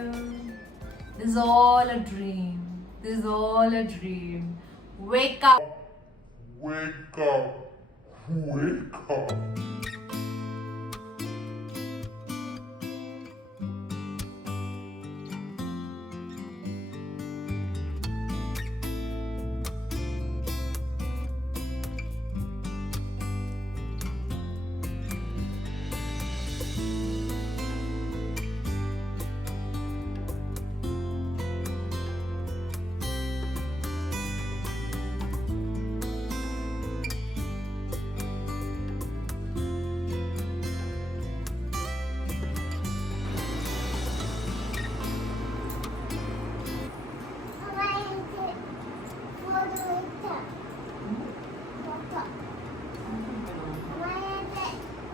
This is all a dream. This is all a dream. Wake up. Wake up. Wake up.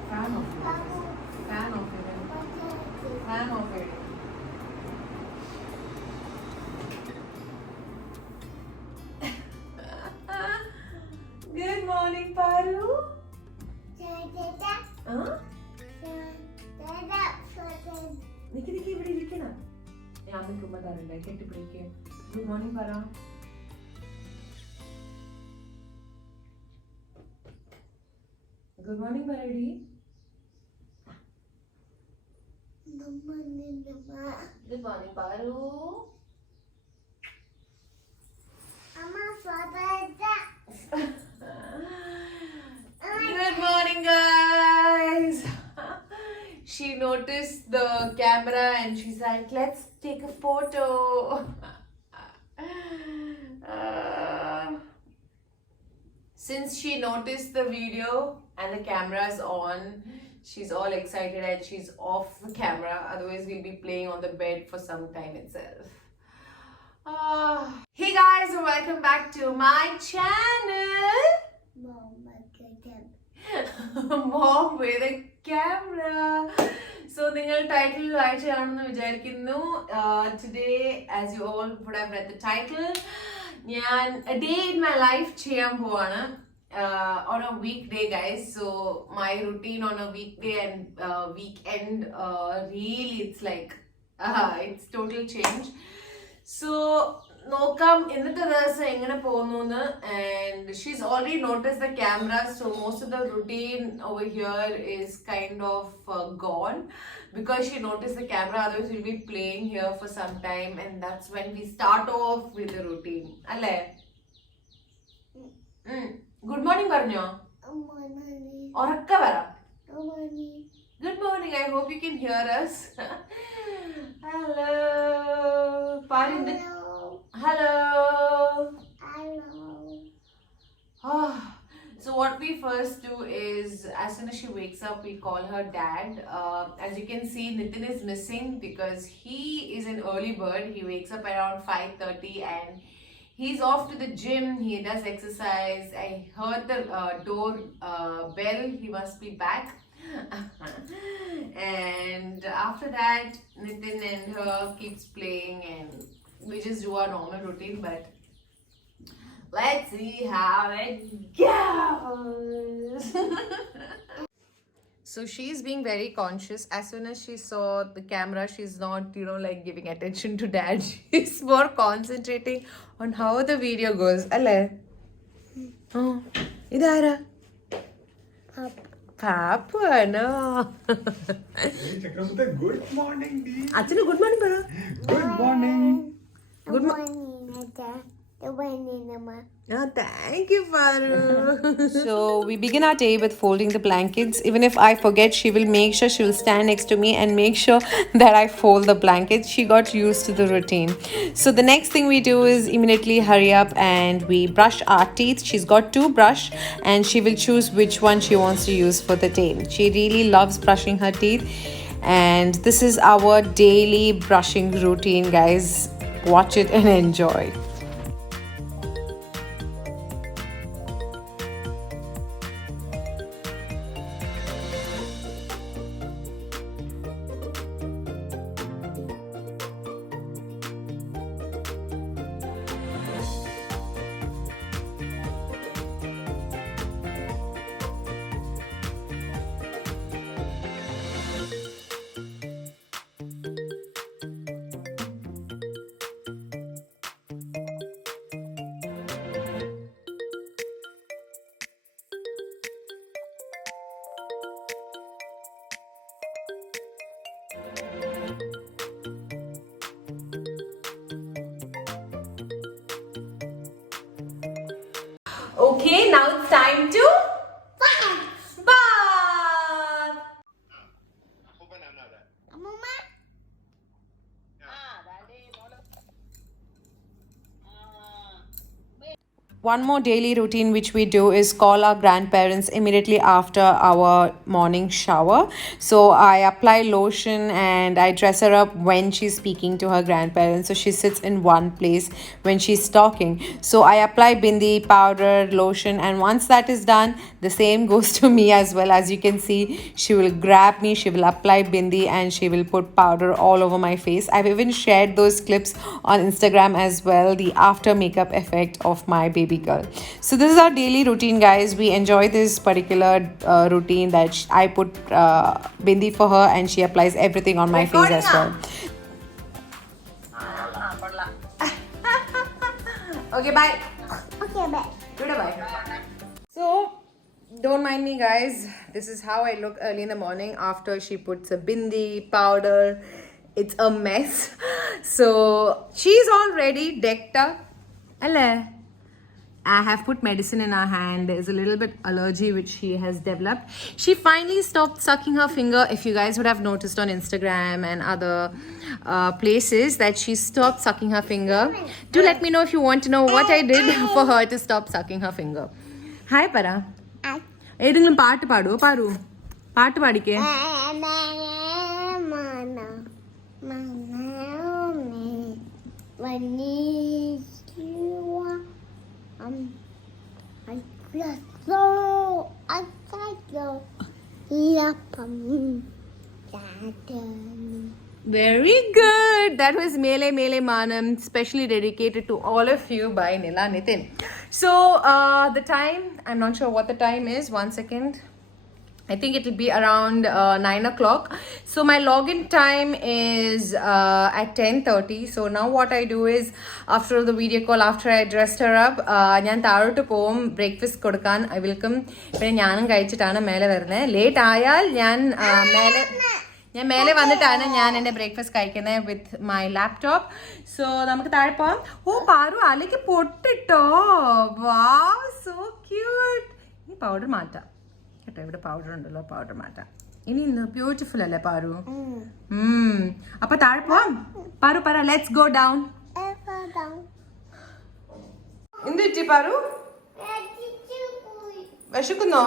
Fan of it. Fan of it. Fan of it. Good morning, Paru. നിക്ക് ഇവിടെ ഇരിക്കണം. ഞാൻ നിൽക്കുമ്പോ തരണ്ടേ കെട്ടിപ്പിടിക്ക്. Good morning പറ. Good morning പറയടി. Good morning, Paru. Good morning, guys. She noticed the camera and she's like, let's take a photo. Since she noticed the video and the camera is on, she's all excited and she's off the camera. Otherwise, we'll be playing on the bed for some time itself. Hey guys, and welcome back to my channel. Mom with a camera. So, നിങ്ങൾ title വായിച്ചു കാണുമെന്ന് വിചാരിക്കുന്നു. Today, as you all would have read the title, ഞാൻ a day in my life ചെയ്യാൻ പോവാണ്. On a weekday, guys. So my routine on a weekday and weekend, really, it's like it's total change. So നോക്കാം ഇന്നത്തെ ദിവസം എങ്ങനെ പോകുന്നു. And she's already noticed the camera, so most of the routine over here is kind of gone because she noticed the camera. Otherwise we'll be playing here for some time and that's when we start off with the routine. Alle good morning പറഞ്ഞോ. ഉറക്ക പറ. Good morning. I hope you can hear us. Hello. Hello. So what we first do is, as soon as she wakes up, we call her dad. As you can see, Nitin is missing because he is an early bird. He wakes up around 5:30 and he's off to the gym. He does exercise. I heard the door bell. He must be back. And after that, Nitin and her keeps playing and we just do our normal routine. But let's see how it goes. So she's being very conscious. As soon as she saw the camera, she's not, like giving attention to dad. She's more concentrating on how the video goes. Alle? Oh, idara? Papa, no. Good morning, Dee. Achana, good morning, Bara. Good morning. Good morning. Oh, thank you, Paru. So we begin our day with folding the blankets. Even if I forget, she will make sure she will stand next to me and make sure that I fold the blankets. She got used to the routine. So the next thing we do is immediately hurry up and we brush our teeth. She's got two brush and she will choose which one she wants to use for the day. She really loves brushing her teeth and this is our daily brushing routine, guys. Watch it and enjoy. Okay, now it's time to bath. One more daily routine which we do is call our grandparents immediately after our morning shower. So I apply lotion and I dress her up when she's speaking to her grandparents. So she sits in one place when she's talking. So I apply bindi, powder, lotion, and once that is done, the same goes to me as well. As you can see, she will grab me, she will apply bindi, and she will put powder all over my face. I've even shared those clips on Instagram as well, the after makeup effect of my baby girl. So this is our daily routine, guys. We enjoy this particular routine that I put bindi for her and she applies everything on my face as well. Okay, bye. Okay, bye. Goodbye. So, don't mind me, guys. This is how I look early in the morning after she puts a bindi, powder. It's a mess. So, she's already decked up. Alle. I have put medicine in her hand. There's a little bit allergy which she has developed. She finally stopped sucking her finger. If you guys would have noticed on Instagram and other places that she stopped sucking her finger. Do let me know if you want to know what I did for her to stop sucking her finger. Hi, Para. ഏതെങ്കിലും പാട്ട് പാടുവോ? പാടൂ. പാട്ട് പാടിക്കേ. Very good. That was Mele Mele Manam, specially dedicated to all of you by Nila Nitin. So the time, I'm not sure what the time is. 1 second. I think it will be around 9 o'clock. So my login time is at 10:30. So now what I do is, after the video call, after I dressed her up, ഞാൻ താഴോട്ട് പോവും breakfast കൊടുക്കാൻ. I will come. പിന്നെ ഞാനും കഴിച്ചിട്ടാണ് മേലെ വരുന്നത്. Late ആയാൽ ഞാൻ മേലെ വന്നിട്ടാണ് ഞാൻ എൻ്റെ ബ്രേക്ക്ഫാസ്റ്റ് കഴിക്കുന്നത് വിത്ത് മൈ ലാപ്ടോപ്പ്. സോ നമുക്ക് താഴെ പോവാം. ഓ പാറു അലയ്ക്ക് പൊട്ടിട്ടോ. വാവ്, സോ ക്യൂട്ട്. ഈ പൗഡർ മാറ്റാം കേട്ടോ, ഇവിടെ പൗഡർ ഉണ്ടല്ലോ, പൗഡർ മാറ്റാം. ഇനി ഇന്ന് ബ്യൂട്ടിഫുൾ അല്ലേ പാറു? അപ്പൊ താഴെ പോവാം. പാറു പറ, ലെറ്റ്സ് ഗോ ഡൗൺ. എന്ത് പറ്റി പാറു? വിശക്കുന്നോ?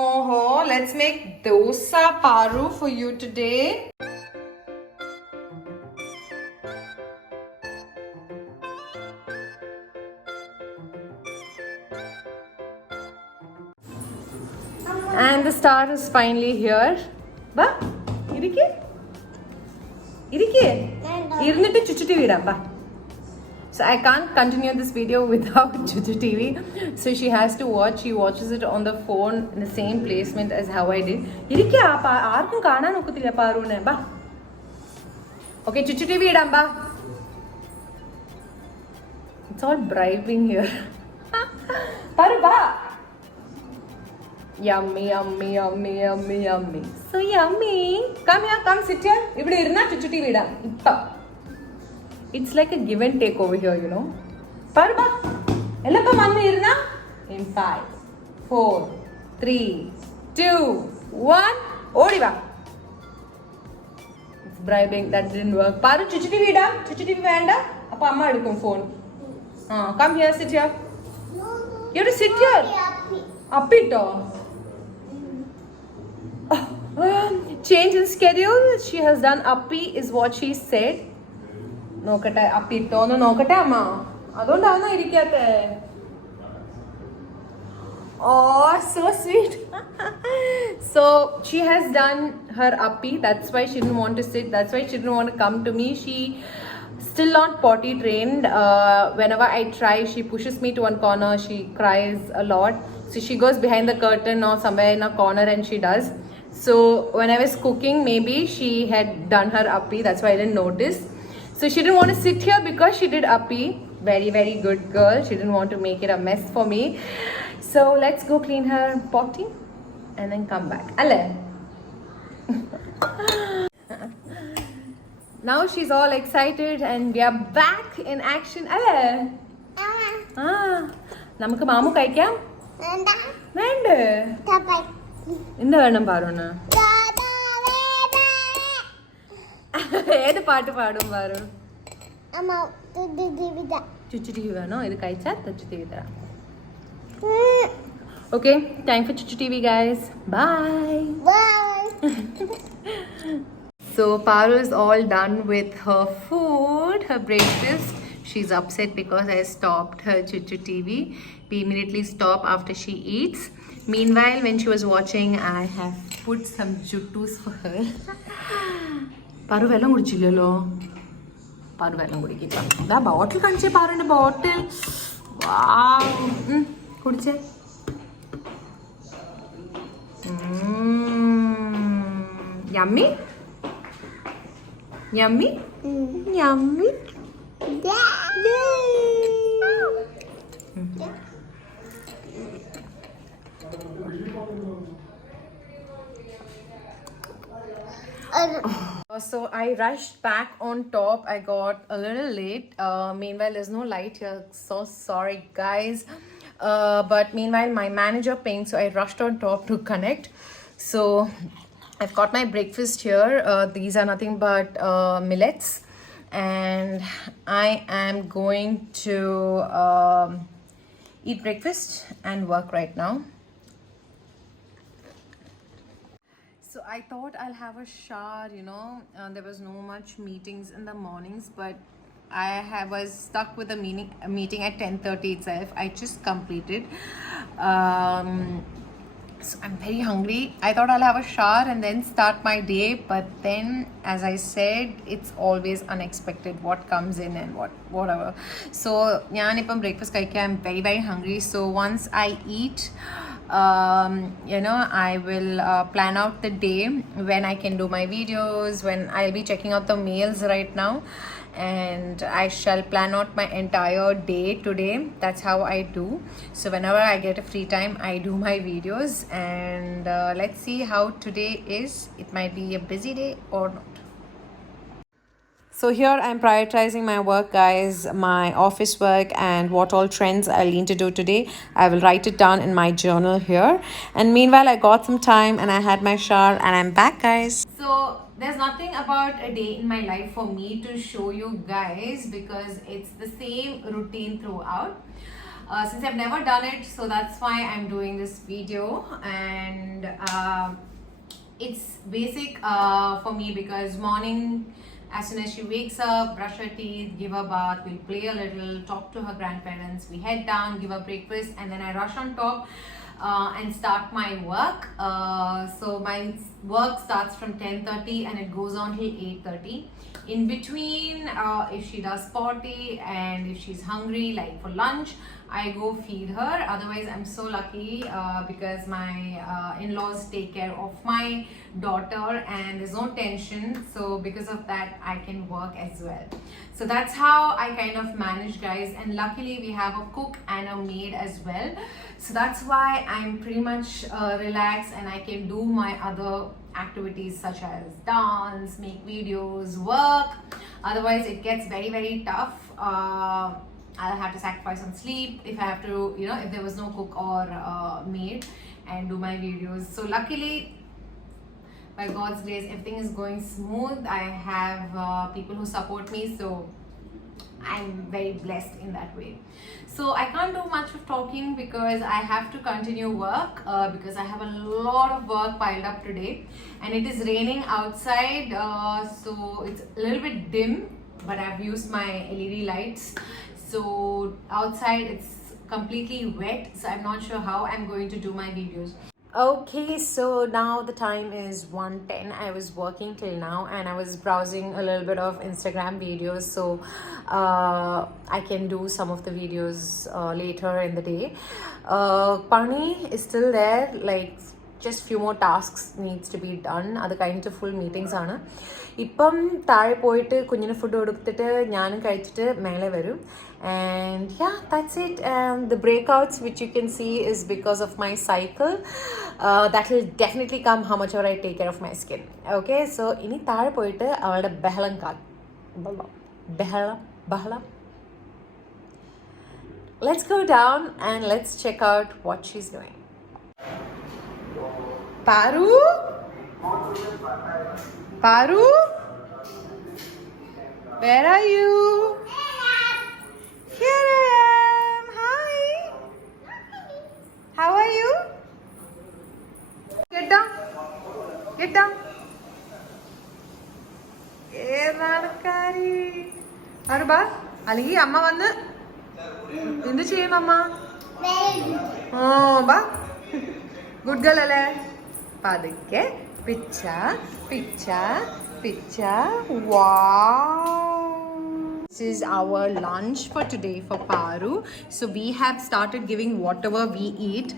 ഓഹോ, let's make those Paru for you today. And the star is finally here. Ba, irike. Irnittu Chuchu TV idam ba. So I can't continue this video without Chuchu TV. So she has to watch. She watches it on the phone in the same placement as how I did. Irike aarkum kaanan okkuthilla Parune ba. Okay, Chuchu TV idam ba. It's all bribing here. Paru ba. Yummy, yummy, yummy, yummy, yummy. So yummy. Come here, come sit here. ഇവിടെ ഇരുന്നാ Chuchu TV ഇടാം. ഇപ്പം. It's like a give and take over here, you know. Paru ബാ. എല്ലപ്പം വന്ന് ഇരുന്നാ. In 5, 4, 3, 2, 1. ഓടി വാ. It's bribing. That didn't work. Paru Chuchu TV ഇടാം. Chuchu TV വേണ്ട. അപ്പൊ അമ്മ എടുക്കും phone. Come here, sit here. You have to sit here. അപ്പിട്ടോ. Change in schedule. She has done uppy is what she said. നോക്കട്ടെ, അപ്പി ഇട്ടോന്ന് നോക്കട്ടെ അമ്മ. അതുകൊണ്ടാണോ ഇരിക്കാത്തെ? Oh, so sweet. So she has done her uppy. That's why she didn't want to sit. That's why she didn't want to come to me. She still not potty trained. Whenever I try, she pushes me to one corner. She cries a lot. So she goes behind the curtain or somewhere in a corner and she does. So when I was cooking, maybe she had done her uppy. That's why I didn't notice. So she didn't want to sit here because she did uppy. Very, very good girl. She didn't want to make it a mess for me. So let's go clean her potty and then come back. Alle. Now she's all excited and we are back in action. Alle. നമുക്ക് മാമു കഴിക്കാം വേണ്ടേ എന്താ വേണം പാറുന്ന ഏത് പാട്ട് പാടും Paru ചുച്ചു T V വേണോ ഇത് കഴിച്ചാൽ ചുച്ചു ടി വി തരാം okay time for ChuChu TV guys bye So Paru is all done with her food, her breakfast. She's upset because I stopped her Chuchu TV. We immediately stop after she eats. Meanwhile, when she was watching, I have put some juttus for her. Paru vellam kudichillalo. Paru vellam kudikilla. Da bottle kanche Parunde bottle. Wow. Kudiche. Yummy. Yummy? Yummy? So I rushed back on top. I got a little late. Meanwhile, there's no light here. So sorry, guys. But meanwhile, my manager pinged, so I rushed on top to connect. So I've got my breakfast here. These are nothing but millets, and I am going to eat breakfast and work right now. So I thought I'll have a shower, you know. There was no much meetings in the mornings, but I was stuck with a meeting at 10:30 itself. I just completed. So I'm very hungry. I thought I'll have a shower and then start my day, but then, as I said, it's always unexpected what comes in and whatever. So ഞാനിപ്പം breakfast കഴിക്കാൻ I'm very hungry. So once I eat, you know, I will plan out the day when I can do my videos, when I'll be checking out the mails right now, and I shall plan out my entire day today. That's how I do. So whenever I get a free time, I do my videos, and let's see how today is. It might be a busy day or not. So here I'm prioritizing my work, guys, my office work and what all trends I need to do today. I will write it down in my journal here. And meanwhile, I got some time and I had my shower and I'm back, guys. So there's nothing about a day in my life for me to show you guys because it's the same routine throughout. Since I've never done it, so that's why I'm doing this video. And it's basic for me because morning, as soon as she wakes up, brush her teeth, give her bath, we'll play a little, talk to her grandparents, we head down, give her breakfast, and then I rush on top and start my work. So my work starts from 10:30 and it goes on till 8:30. In between, if she does potty and if she's hungry, like for lunch, I go feed her. Otherwise, I'm so lucky because my in-laws take care of my daughter and there's no tension. So because of that, I can work as well. So that's how I kind of manage, guys. And luckily, we have a cook and a maid as well. So that's why I'm pretty much relaxed and I can do my other activities such as dance, make videos, work. Otherwise, it gets very tough. I'll have to sacrifice on sleep if I have to, you know, if there was no cook or maid and do my videos. So luckily, by God's grace, everything is going smooth. I have people who support me, so I'm very blessed in that way. So I can't do much of talking because I have to continue work because I have a lot of work piled up today and it is raining outside, so it's a little bit dim, but I've used my LED lights. So outside it's completely wet, so I'm not sure how I'm going to do my videos. Okay, so now the time is 1:10. I was working till now and I was browsing a little bit of Instagram videos, so I can do some of the videos later in the day. Pani is still there, like just few more tasks needs to be done. അത് കഴിഞ്ഞിട്ട് full meetings ആണ്. ഇപ്പം താഴെ പോയിട്ട് കുഞ്ഞിന് food കൊടുത്തിട്ട് ഞാനും കഴിച്ചിട്ട് മേലെ വരും. And yeah, that's it. And the breakouts which you can see is because of my cycle. That will definitely come how much ever I take care of my skin. Okay, so ഇനി താഴെ പോയിട്ട് അവളുടെ ബഹളം let's go down and let's check out what she's doing. Paru? Paru? Where are you? Here I am. Hi. How are you? Get down. Get down. Arba, Ali, Amma vannu. Endu cheyum Amma? Oh, ba. Good girl alle. Padikke. Picture. Wow. This is our lunch for today for Paru. So we have started giving whatever we eat.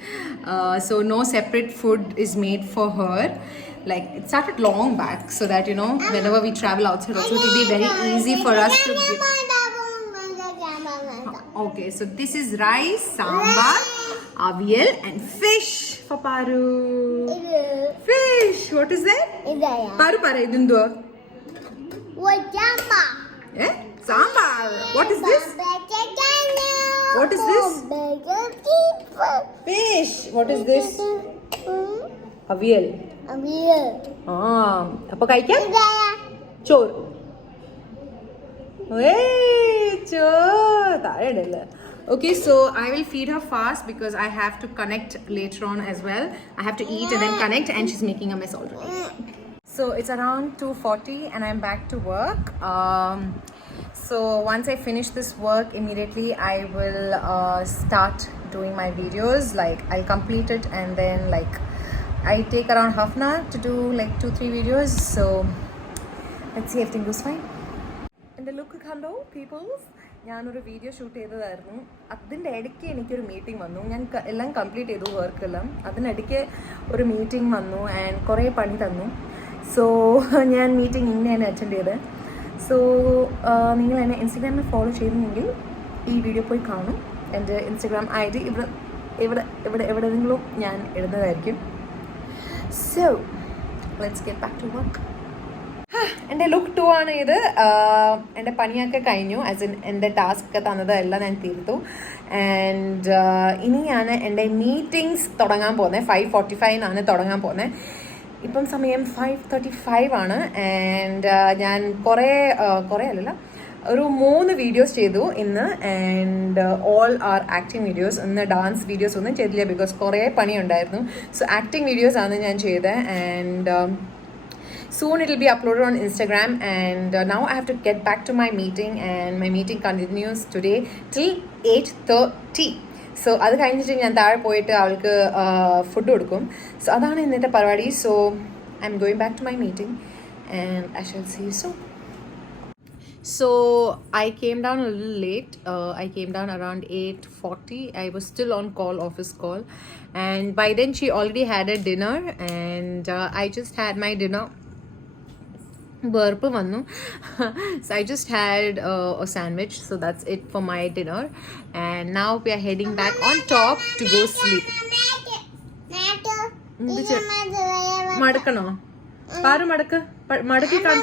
So no separate food is made for her. Like it started long back, so that whenever we travel outside also it will be very easy for us to give. Okay, so this is rice, sambar, avial and fish for Paru. Fish, what is that? Paru idundu. Eh? Sambar. What is this? What is this? Fish. What is this? Avial. Apa കഴിക്കാം? ചോറ്. Okay, so I will feed her fast because I have to connect later on as well. I have to eat and then connect, and she's making a mess already. So it's around 2:40 and I'm back to work. So once I finish this work, immediately I will start doing my videos. Like I'll complete it and then like I take around half an hour to do like 2-3 videos. So let's see if everything goes fine. And the look kando peoples. ഞാനൊരു video shoot ചെയ്തതായിരുന്നു. അതിൻ്റെ ഇടയ്ക്ക് എനിക്കൊരു meeting വന്നു. ഞാൻ എല്ലാം complete ചെയ്തു വർക്കെല്ലാം. അതിനിടയ്ക്ക് ഒരു മീറ്റിംഗ് വന്നു ആൻഡ് കുറേ പണി തന്നു. സോ ഞാൻ മീറ്റിംഗ് ഇങ്ങനെയാണ് അറ്റൻഡ് ചെയ്തത്. സോ നിങ്ങൾ എന്നെ ഇൻസ്റ്റഗ്രാമിൽ ഫോളോ ചെയ്യുന്നെങ്കിൽ ഈ വീഡിയോ പോയി കാണും. എൻ്റെ ഇൻസ്റ്റഗ്രാം ID എവിടെയെങ്കിലും ഞാൻ ഇടുന്നതായിരിക്കും. So let's get back to work. എൻ്റെ ലുക്ക് 2 ആണ് ഇത്. എൻ്റെ പണിയൊക്കെ കഴിഞ്ഞു. ആസ് ഇൻ എൻ്റെ ടാസ്ക് ഒക്കെ തന്നത് എല്ലാം ഞാൻ തീർത്തു. ആൻഡ് ഇനിയാണ് എൻ്റെ മീറ്റിംഗ്സ് തുടങ്ങാൻ പോകുന്നത്. 5:45 തുടങ്ങാൻ പോകുന്നത്. ഇപ്പം സമയം 5:35 ആണ്. ആൻഡ് ഞാൻ കുറേ അല്ലല്ല ഒരു 3 വീഡിയോസ് ചെയ്തു ഇന്ന്. And all are acting videos. ഇന്ന് ഡാൻസ് വീഡിയോസ് ഒന്നും ചെയ്തില്ല ബിക്കോസ് കുറേ പണിയുണ്ടായിരുന്നു. സോ ആക്ടിങ് വീഡിയോസ് ആണ് ഞാൻ ചെയ്തത്. And soon it will be uploaded on Instagram. And now I have to get back to my meeting, and my meeting continues today till 8:30. So അത് കഴിഞ്ഞിട്ട് ഞാൻ താഴെ പോയിട്ട് അവൾക്ക് ഫുഡ് കൊടുക്കും. സോ അതാണ് ഇന്നത്തെ പരിപാടി. So I am going back to my meeting and I shall see you soon. So I came down a little late. I came down around 8:40. I was still on call, office call, and by then she already had a dinner, and I just had my dinner. Burp vannu. So I just had a sandwich, so that's it for my dinner. And now we are heading back on top to go sleep. Madakano Paru madaka madaki kan.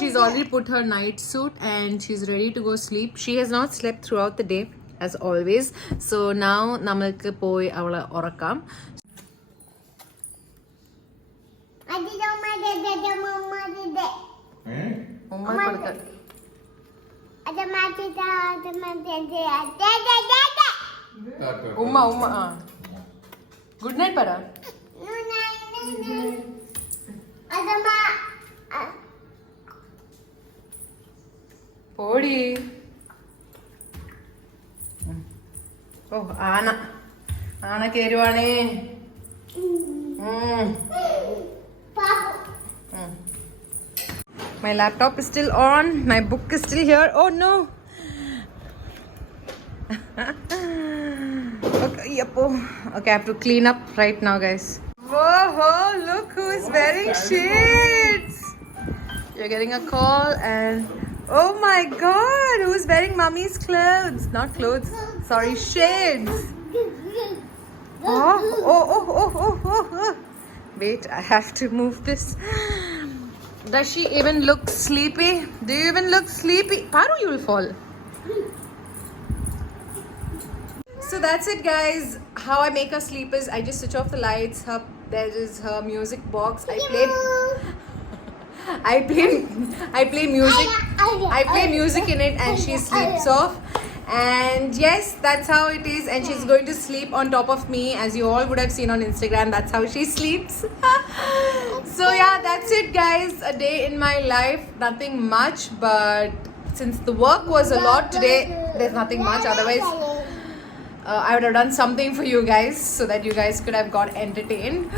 She's already put her night suit and she's ready to go sleep. She has not slept throughout the day as always. So now namalku poi avale orakam. Umma good night para. Podi. Oh Ana keruvaane. My laptop is still on. My book is still here. Oh no. Okay, I have to clean up right now, guys. Whoa, look who is wearing shades. You're getting a call and oh my god, who's wearing mommy's clothes? Not clothes, sorry, shades. Oh. Wait, I have to move this. Does she even look sleepy? Do you even look sleepy? Paru, you will fall. So that's it, guys. How I make her sleep is I just switch off the lights. There is her music box. I play music. I play music in it, and she sleeps off. And yes, that's how it is. And she's going to sleep on top of me, as you all would have seen on Instagram. That's how she sleeps. So yeah, that's it, guys. A day in my life. Nothing much, but since the work was a lot today, there's nothing much. Otherwise, I would have done something for you guys so that you guys could have got entertained.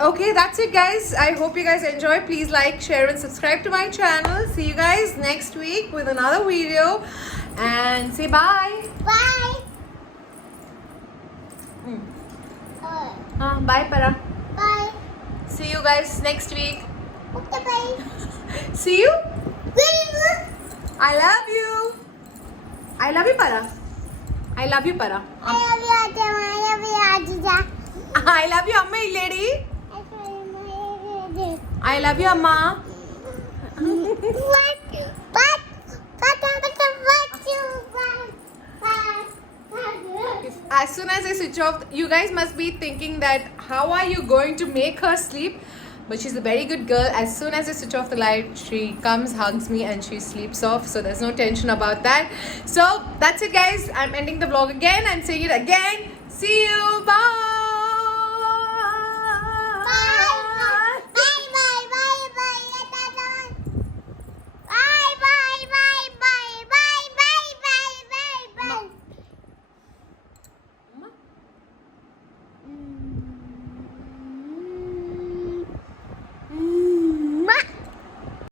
Okay, that's it, guys. I hope you guys enjoy. Please like, share, and subscribe to my channel. See you guys next week with another video. And say bye. Bye. Bye, Para. Bye. See you guys next week. Okay, bye. See you. Bye. I love you. I love you, Para. I love you, Para. I love you, Ajija. I love you, Amma lady. I love you, Amma. As soon as I switch off, you guys must be thinking that how are you going to make her sleep? But she's a very good girl. As soon as I switch off the light, she comes, hugs me, and she sleeps off. So there's no tension about that. So that's it, guys. I'm ending the vlog again. I'm saying it again. See you. Bye.